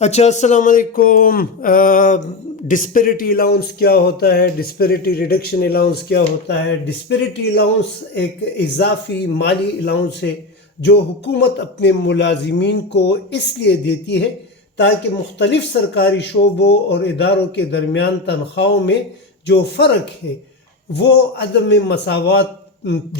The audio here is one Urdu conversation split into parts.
اچھا، السلام علیکم۔ ڈسپیرٹی الاؤنس کیا ہوتا ہے؟ ڈسپیرٹی ریڈکشن الاؤنس کیا ہوتا ہے؟ ڈسپیرٹی الاؤنس ایک اضافی مالی الاؤنس ہے جو حکومت اپنے ملازمین کو اس لیے دیتی ہے تاکہ مختلف سرکاری شعبوں اور اداروں کے درمیان تنخواہوں میں جو فرق ہے وہ عدم مساوات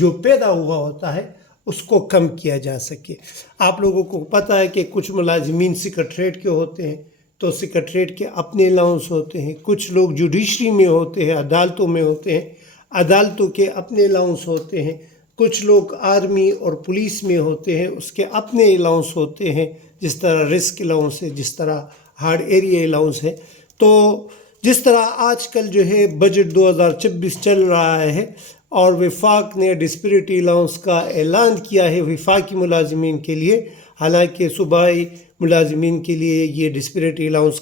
جو پیدا ہوا ہوتا ہے اس کو کم کیا جا سکے۔ آپ لوگوں کو پتہ ہے کہ کچھ ملازمین سیکریٹریٹ کے ہوتے ہیں تو سیکریٹریٹ کے اپنے الاؤنس ہوتے ہیں، کچھ لوگ جوڈیشری میں ہوتے ہیں، عدالتوں میں ہوتے ہیں، عدالتوں کے اپنے الاؤنس ہوتے ہیں، کچھ لوگ آرمی اور پولیس میں ہوتے ہیں، اس کے اپنے الاؤنس ہوتے ہیں، جس طرح رسک الاؤنس ہے، جس طرح ہارڈ ایریا الاؤنس ہے۔ تو جس طرح آج کل جو ہے بجٹ 2026 چل رہا ہے اور وفاق نے ڈسپیرٹی الاؤنس کا اعلان کیا ہے وفاقی ملازمین کے لیے، حالانکہ صوبائی ملازمین کے لیے یہ ڈسپیرٹی الاؤنس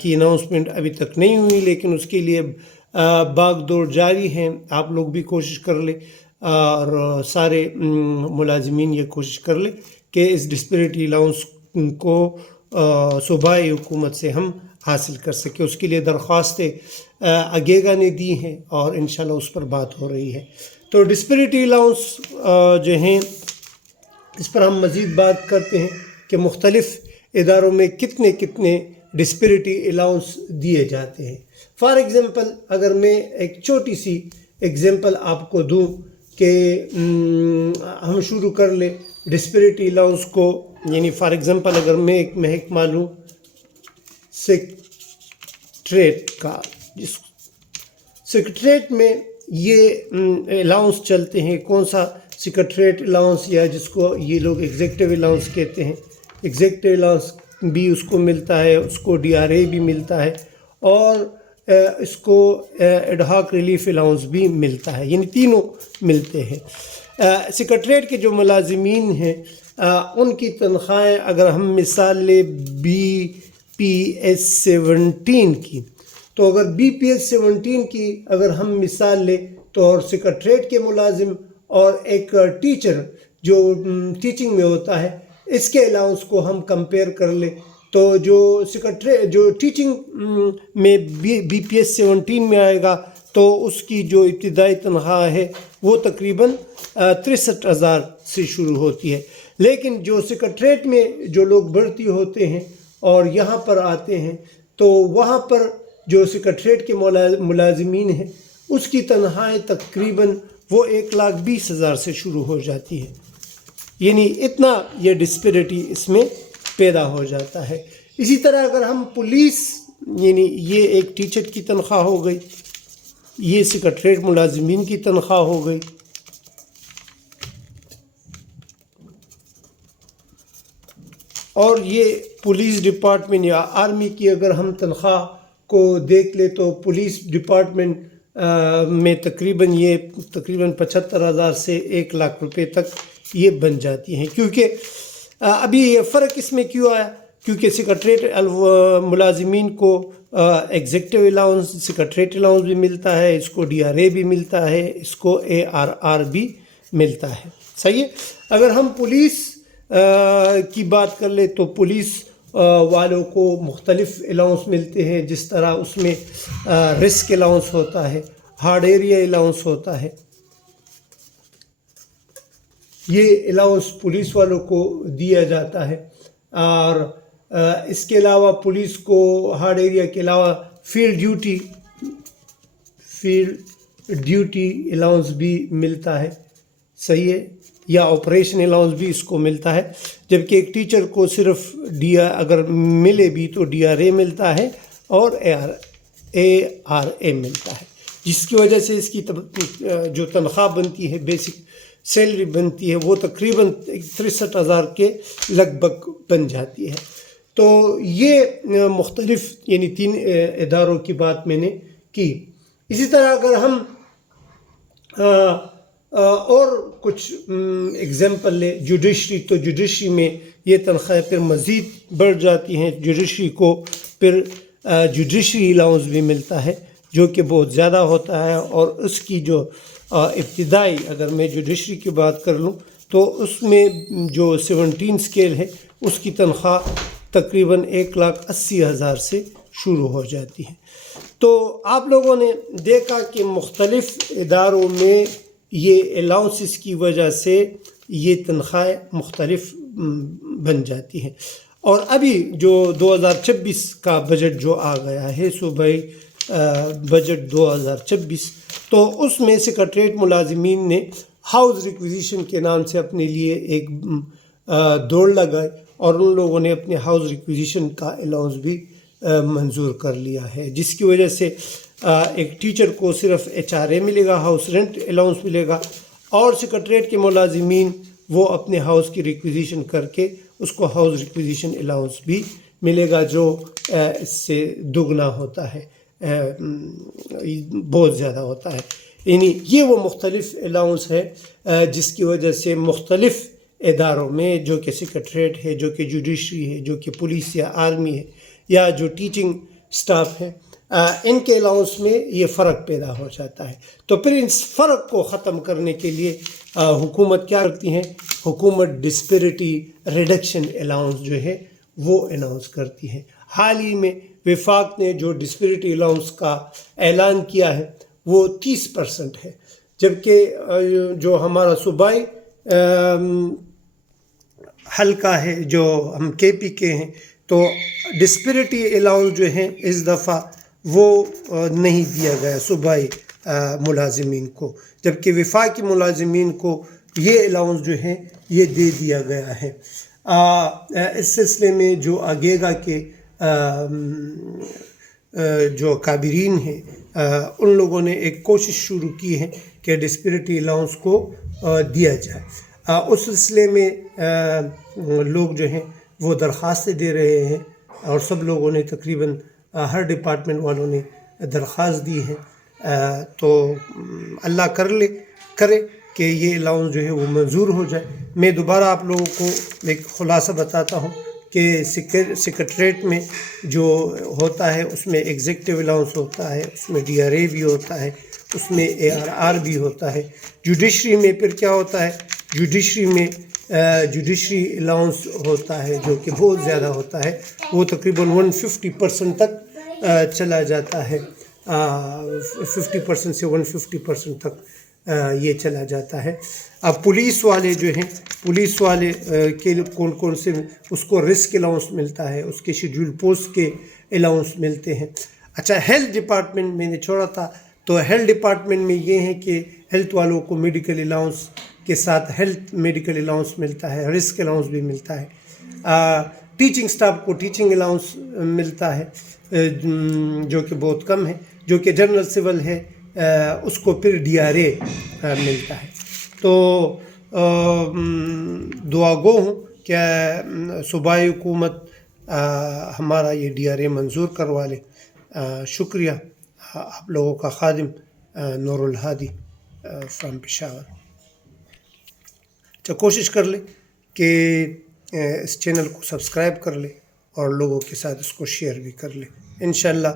کی اناؤنسمنٹ ابھی تک نہیں ہوئی، لیکن اس کے لیے باغ دوڑ جاری ہیں۔ آپ لوگ بھی کوشش کر لیں اور سارے ملازمین یہ کوشش کر لیں کہ اس ڈسپیرٹی الاؤنس کو صوبائی حکومت سے ہم حاصل کر سکیں۔ اس کے لیے درخواستیں اگیگا نے دی ہیں اور انشاءاللہ اس پر بات ہو رہی ہے۔ تو ڈسپیرٹی الاؤنس جو ہیں اس پر ہم مزید بات کرتے ہیں کہ مختلف اداروں میں کتنے ڈسپیرٹی الاؤنس دیے جاتے ہیں۔ فار ایگزامپل اگر میں ایک چھوٹی سی ایگزامپل آپ کو دوں کہ ہم شروع کر لیں ڈسپیرٹی الاؤنس کو، یعنی فار ایگزامپل اگر میں ایک محکمہ لوں سیکریٹریٹ کا، سیکریٹریٹ میں یہ الاؤنس چلتے ہیں۔ کون سا؟ سیکریٹریٹ الاؤنس، یا جس کو یہ لوگ ایگزیکٹو الاؤنس کہتے ہیں۔ ایگزیکٹو الاؤنس بھی اس کو ملتا ہے، اس کو ڈی آر اے بھی ملتا ہے، اور اس کو ایڈ ہاک ریلیف الاؤنس بھی ملتا ہے، یعنی تینوں ملتے ہیں۔ سیکریٹریٹ کے جو ملازمین ہیں ان کی تنخواہیں اگر ہم مثال لیں BPS 17 کی، تو اگر BPS 17 کی اگر ہم مثال لیں تو اور سیکریٹریٹ کے ملازم اور ایک ٹیچر جو ٹیچنگ میں ہوتا ہے، اس کے الاؤنس کو ہم کمپیئر کر لیں تو جو ٹیچنگ میں BPS 17 میں آئے گا تو اس کی جو ابتدائی تنخواہ ہے وہ تقریباً 63,000 سے شروع ہوتی ہے۔ لیکن جو سیکریٹریٹ میں جو لوگ بھرتی ہوتے ہیں اور یہاں پر آتے ہیں تو وہاں پر جو سیکریٹریٹ کے ملازمین ہیں اس کی تنخواہیں تقریباً وہ 1,20,000 سے شروع ہو جاتی ہے، یعنی اتنا یہ ڈسپیرٹی اس میں پیدا ہو جاتا ہے۔ اسی طرح اگر ہم پولیس، یعنی یہ ایک ٹیچر کی تنخواہ ہو گئی، یہ سیکریٹریٹ ملازمین کی تنخواہ ہو گئی، اور یہ پولیس ڈپارٹمنٹ یا آرمی کی اگر ہم تنخواہ کو دیکھ لیں تو پولیس ڈپارٹمنٹ میں تقریباً 75,000 سے 1,00,000 روپے تک یہ بن جاتی ہیں۔ کیونکہ ابھی یہ فرق اس میں کیوں آیا؟ کیونکہ سیکریٹریٹ ملازمین کو ایگزیکٹو الاؤنس، سیکریٹریٹ الاؤنس بھی ملتا ہے، اس کو DRA بھی ملتا ہے، اس کو ARR بھی ملتا ہے۔ صحیح ہے۔ اگر ہم پولیس کی بات کر لیں تو پولیس والوں کو مختلف الاؤنس ملتے ہیں، جس طرح اس میں رسک الاؤنس ہوتا ہے، ہارڈ ایریا الاؤنس ہوتا ہے۔ یہ الاؤنس پولیس والوں کو دیا جاتا ہے، اور اس کے علاوہ پولیس کو ہارڈ ایریا کے علاوہ فیلڈ ڈیوٹی الاؤنس بھی ملتا ہے، صحیح ہے، یا آپریشن الاؤنس بھی اس کو ملتا ہے۔ جبکہ ایک ٹیچر کو صرف اگر ملے بھی تو DRA ملتا ہے اور ARA ملتا ہے، جس کی وجہ سے اس کی جو تنخواہ بنتی ہے، بیسک سیلری بنتی ہے، وہ تقریباً 63,000 کے لگ بھگ بن جاتی ہے۔ تو یہ مختلف یعنی 3 اداروں کی بات میں نے کی۔ اسی طرح اگر ہم اور کچھ ایگزامپل لیں جوڈیشری، تو جوڈیشری میں یہ تنخواہیں پھر مزید بڑھ جاتی ہیں۔ جوڈیشری کو پھر جوڈیشری الاؤنس بھی ملتا ہے جو کہ بہت زیادہ ہوتا ہے، اور اس کی جو ابتدائی اگر میں جوڈیشری کی بات کر لوں تو اس میں جو 17 اسکیل ہے اس کی تنخواہ تقریباً 1,80,000 سے شروع ہو جاتی ہیں۔ تو آپ لوگوں نے دیکھا کہ مختلف اداروں میں یہ الاؤنسز کی وجہ سے یہ تنخواہیں مختلف بن جاتی ہیں۔ اور ابھی جو 2026 کا بجٹ جو آ گیا ہے، صوبائی بجٹ 2026، تو اس میں سیکریٹریٹ ملازمین نے ہاؤس ریکویزیشن کے نام سے اپنے لیے ایک دوڑ لگائی، اور ان لوگوں نے اپنے ہاؤس ریکویزیشن کا الاؤنس بھی منظور کر لیا ہے، جس کی وجہ سے ایک ٹیچر کو صرف HRA ملے گا، ہاؤس رینٹ الاؤنس ملے گا، اور سیکریٹریٹ کے ملازمین وہ اپنے ہاؤس کی ریکویزیشن کر کے اس کو ہاؤس ریکویزیشن الاؤنس بھی ملے گا، جو اس سے دگنا ہوتا ہے، بہت زیادہ ہوتا ہے۔ یعنی یہ وہ مختلف الاؤنس ہے جس کی وجہ سے مختلف اداروں میں، جو کہ سیکریٹریٹ ہے، جو کہ جوڈیشری ہے، جو کہ پولیس یا آرمی ہے، یا جو ٹیچنگ سٹاف ہے، ان کے الاؤنس میں یہ فرق پیدا ہو جاتا ہے۔ تو پھر اس فرق کو ختم کرنے کے لیے حکومت کیا کرتی ہیں؟ حکومت ڈسپیرٹی ریڈکشن الاؤنس جو ہے وہ اناؤنس کرتی ہے۔ حال ہی میں وفاق نے جو ڈسپیرٹی الاؤنس کا اعلان کیا ہے وہ 30% ہے، جبکہ جو ہمارا صوبائی حلقہ ہے، جو ہم KP کے ہیں، تو ڈسپیرٹی الاؤنس جو ہیں اس دفعہ وہ نہیں دیا گیا صوبائی ملازمین کو، جبکہ وفاقی ملازمین کو یہ الاؤنس جو ہیں یہ دے دیا گیا ہے۔ اس سلسلے میں جو آگیگا کے جو کابرین ہیں، ان لوگوں نے ایک کوشش شروع کی ہے کہ ڈسپیرٹی الاؤنس کو دیا جائے۔ اس سلسلے میں لوگ جو ہیں وہ درخواستیں دے رہے ہیں، اور سب لوگوں نے تقریباً ہر ڈپارٹمنٹ والوں نے درخواست دی ہے۔ تو اللہ کرے کہ یہ الاؤنس جو ہے وہ منظور ہو جائے۔ میں دوبارہ آپ لوگوں کو ایک خلاصہ بتاتا ہوں کہ سیکریٹریٹ میں جو ہوتا ہے اس میں ایگزیکٹو الاؤنس ہوتا ہے، اس میں DRA بھی ہوتا ہے، اس میں ARR بھی ہوتا ہے۔ جوڈیشری میں پھر کیا ہوتا ہے؟ جوڈیشری میں جوڈیشری الاؤنس ہوتا ہے جو کہ بہت زیادہ ہوتا ہے، وہ تقریباً 150% تک چلا جاتا ہے، 50% سے 150% تک یہ چلا جاتا ہے۔ اب پولیس والے جو ہیں، پولیس والے کے کون سے اس کو رسک الاؤنس ملتا ہے، اس کے شیڈول پوسٹ کے الاؤنس ملتے ہیں۔ اچھا، ہیلتھ ڈپارٹمنٹ میں نے چھوڑا تھا، تو ہیلتھ ڈپارٹمنٹ میں یہ ہے کہ ہیلتھ والوں کو میڈیکل الاؤنس کے ساتھ ہیلتھ میڈیکل الاؤنس ملتا ہے، رسک الاؤنس بھی ملتا ہے۔ ٹیچنگ سٹاف کو ٹیچنگ الاؤنس ملتا ہے جو کہ بہت کم ہے، جو کہ جنرل سول ہے اس کو پھر DRA ملتا ہے۔ تو دعا گو ہوں کہ صوبائی حکومت ہمارا یہ DRA منظور کروا لے۔ شکریہ۔ آپ لوگوں کا خادم نور الہادی فرام پشاور۔ اچھا، کوشش کر لیں کہ اس چینل کو سبسکرائب کر لیں اور لوگوں کے ساتھ اس کو شیئر بھی کر لیں۔ انشاءاللہ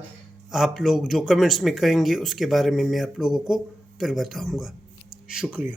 آپ لوگ جو کمنٹس میں کہیں گے اس کے بارے میں آپ لوگوں کو پھر بتاؤں گا۔ شکریہ۔